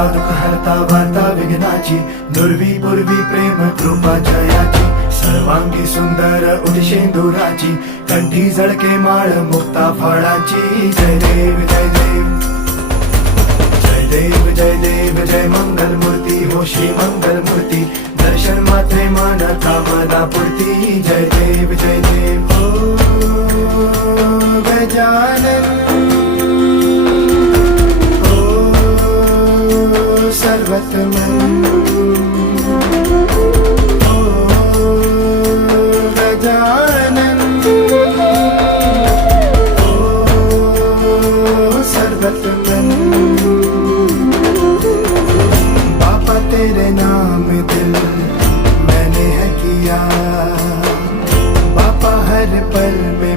हरता दुःख हरता वार्ता विघ्नाची, दुर्वी पूर्वी प्रेम कृपा जयाची, सर्वांगी सुंदर उदिशेंदुराची, कंठी झळके माळ मुक्ता फळाची. जय देव जय देव जय देव जय देव जय मंगल मूर्ती हो श्री मंगल मूर्ती, दर्शन मात्रे मन कामना पूर्ती. जय देव जय देव हो गजानन हो सर्वतमन हो गजानन हो सर्वतमन. बाबा तेरे नाम दिल मैंने है किया, बाबा हर पल में